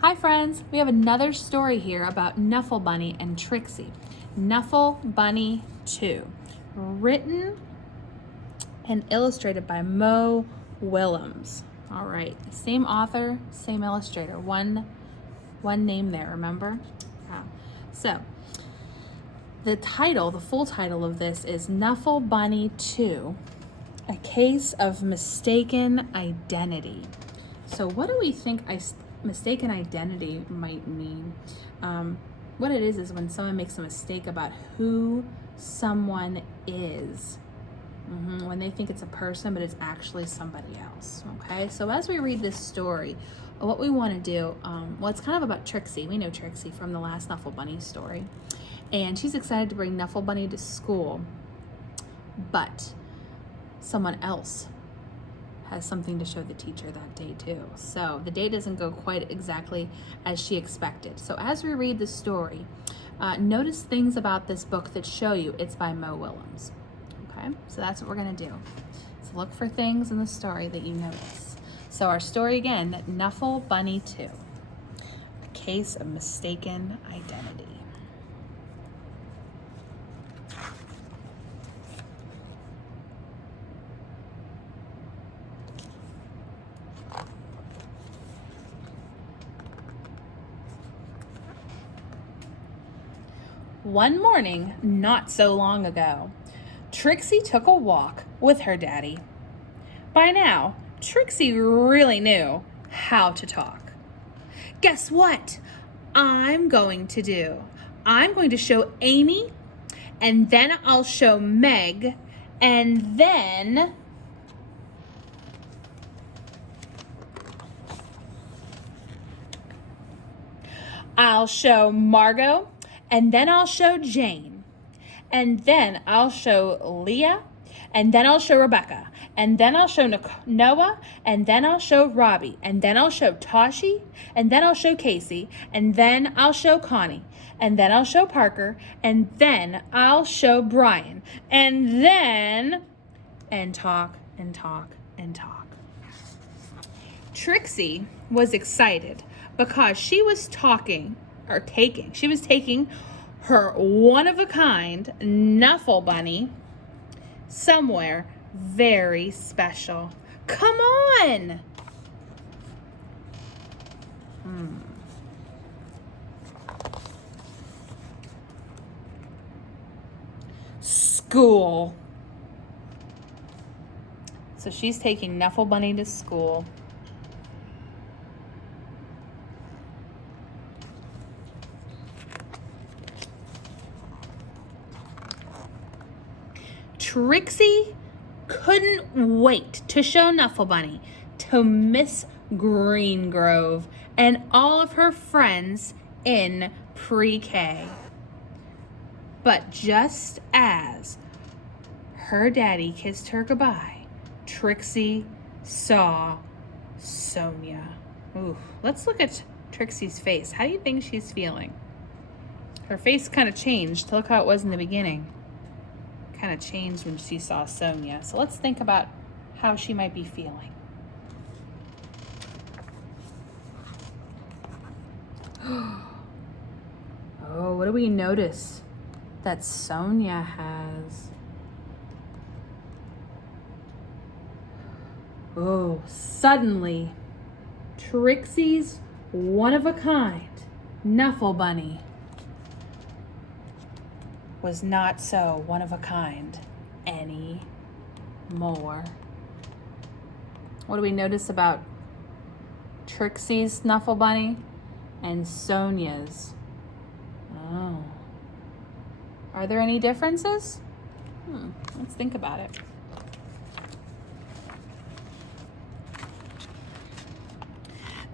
Hi friends, we have another story here about Knuffle Bunny and Trixie. Knuffle Bunny Too, written and illustrated by Mo Willems. All right, same author, same illustrator, one name there, remember? So the full title of this is Knuffle Bunny Too, A Case of Mistaken Identity. So what do we think mistaken identity might mean? What it is when someone makes a mistake about who someone is. When they think it's a person, but it's actually somebody else. Okay, so as we read this story, what we want to do, it's kind of about Trixie. We know Trixie from the last Knuffle Bunny story. And she's excited to bring Knuffle Bunny to school, but someone else has something to show the teacher that day too. So the day doesn't go quite exactly as she expected. So as we read the story, notice things about this book that show you it's by Mo Willems. Okay, so that's what we're gonna do. So look for things in the story that you notice. So our story again, Knuffle Bunny Too, A Case of Mistaken Identity. One morning, not so long ago, Trixie took a walk with her daddy. By now, Trixie really knew how to talk. Guess what I'm going to do? I'm going to show Amy, and then I'll show Meg, and then I'll show Margot, and then I'll show Jane, and then I'll show Leah, and then I'll show Rebecca, and then I'll show Noah, and then I'll show Robbie, and then I'll show Toshi, and then I'll show Casey, and then I'll show Connie, and then I'll show Parker, and then I'll show Brian, and then, and talk, and talk, and talk. Trixie was excited because she was taking her one-of-a-kind Knuffle Bunny somewhere very special. Come on! School. So she's taking Knuffle Bunny to school. Trixie couldn't wait to show Knuffle Bunny to Miss Greengrove and all of her friends in pre-K. But just as her daddy kissed her goodbye, Trixie saw Sonia. Ooh, let's look at Trixie's face. How do you think she's feeling? Her face kind of changed. Look how it was in the beginning. Kind of changed when she saw Sonia. So let's think about how she might be feeling. Oh, what do we notice that Sonia has? Oh, suddenly, Trixie's one-of-a-kind Knuffle Bunny was not so one-of-a-kind anymore. What do we notice about Trixie's Knuffle Bunny and Sonia's? Oh. Are there any differences? Let's think about it.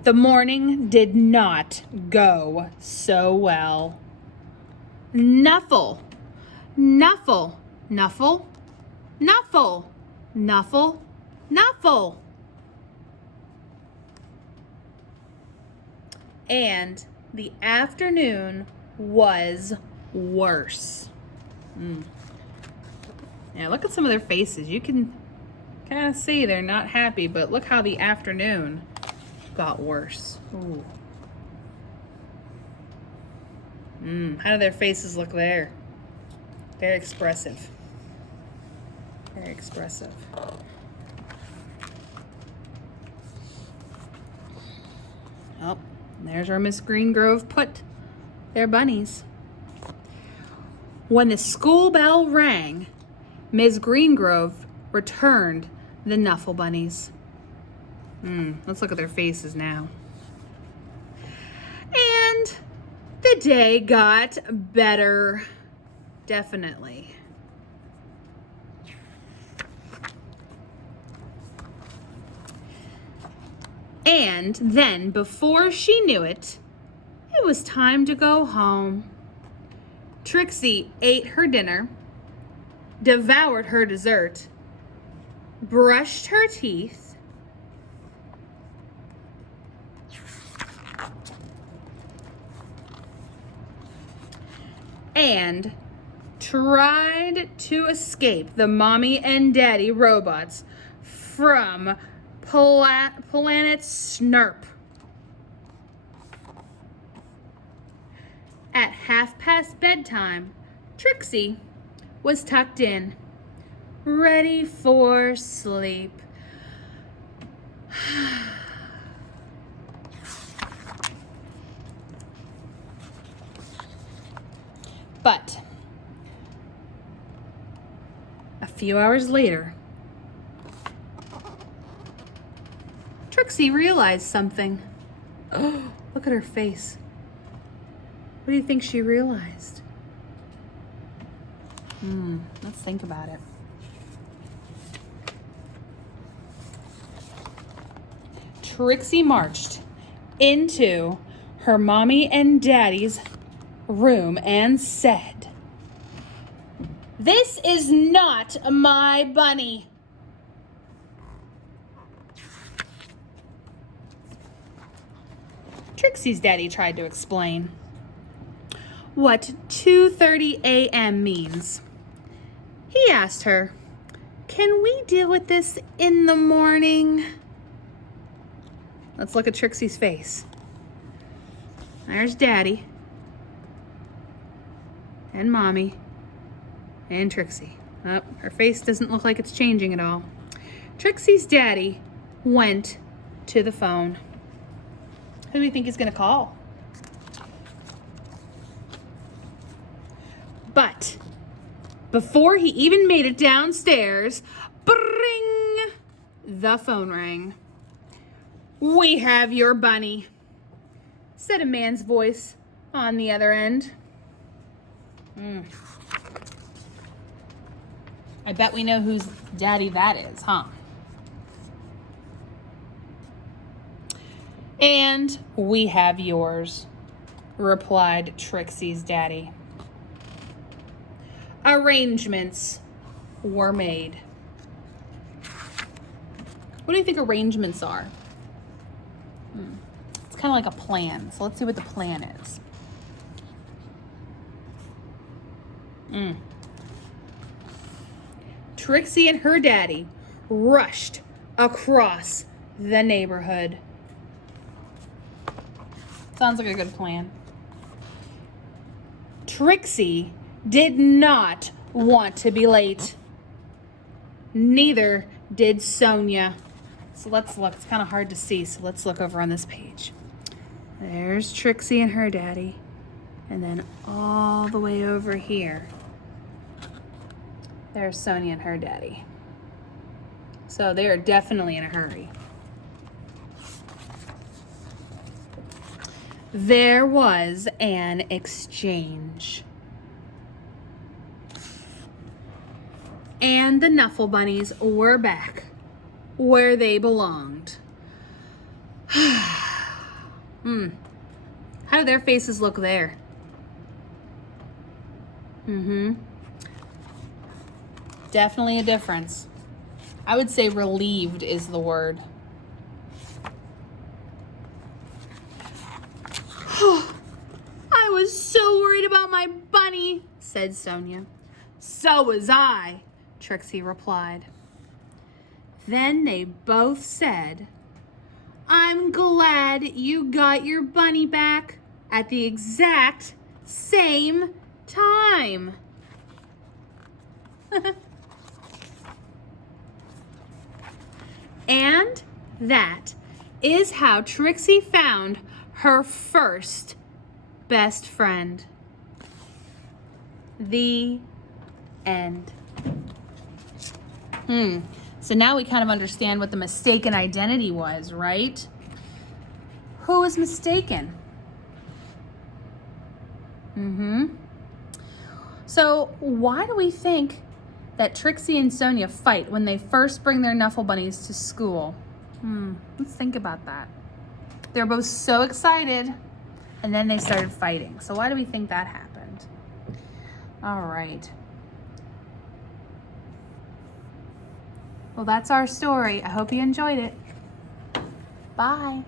The morning did not go so well. Knuffle, Knuffle, Knuffle, Knuffle, Knuffle, Knuffle. And the afternoon was worse. Yeah, look at some of their faces. You can kind of see they're not happy, but look how the afternoon got worse. Ooh. How do their faces look there? Very expressive. Very expressive. Oh, there's where Miss Greengrove put their bunnies. When the school bell rang, Ms. Greengrove returned the Knuffle bunnies. Let's look at their faces now. And the day got better, definitely. And then, before she knew it, it was time to go home. Trixie ate her dinner, devoured her dessert, brushed her teeth, and tried to escape the mommy and daddy robots from Planet Snurp. At 1:30 bedtime, Trixie was tucked in, ready for sleep. But a few hours later, Trixie realized something. Oh, look at her face. What do you think she realized? Let's think about it. Trixie marched into her mommy and daddy's room and said, "This is not my bunny." Trixie's daddy tried to explain what 2:30 a.m. means. He asked her, "Can we deal with this in the morning?" Let's look at Trixie's face. There's Daddy and Mommy and Trixie. Oh, her face doesn't look like it's changing at all. Trixie's daddy went to the phone. Who do you think he's going to call? But before he even made it downstairs, bring, the phone rang. "We have your bunny," said a man's voice on the other end. I bet we know whose daddy that is, huh? "And we have yours," replied Trixie's daddy. Arrangements were made. What do you think arrangements are? It's kind of like a plan. So let's see what the plan is. Trixie and her daddy rushed across the neighborhood. Sounds like a good plan. Trixie did not want to be late. Neither did Sonia. So let's look. It's kind of hard to see, so let's look over on this page. There's Trixie and her daddy. And then all the way over here, there's Sonia and her daddy. So they are definitely in a hurry. There was an exchange. And the Knuffle Bunnies were back where they belonged. How do their faces look there? Definitely a difference. I would say relieved is the word. "I was so worried about my bunny," said Sonia. "So was I," Trixie replied. Then they both said, "I'm glad you got your bunny back at the exact same time. And that is how Trixie found her first best friend. The end. So now we kind of understand what the mistaken identity was, right? Who was mistaken? So why do we think that Trixie and Sonia fight when they first bring their Knuffle bunnies to school? Let's think about that. They're both so excited, and then they started fighting. So why do we think that happened? All right. Well, that's our story. I hope you enjoyed it. Bye.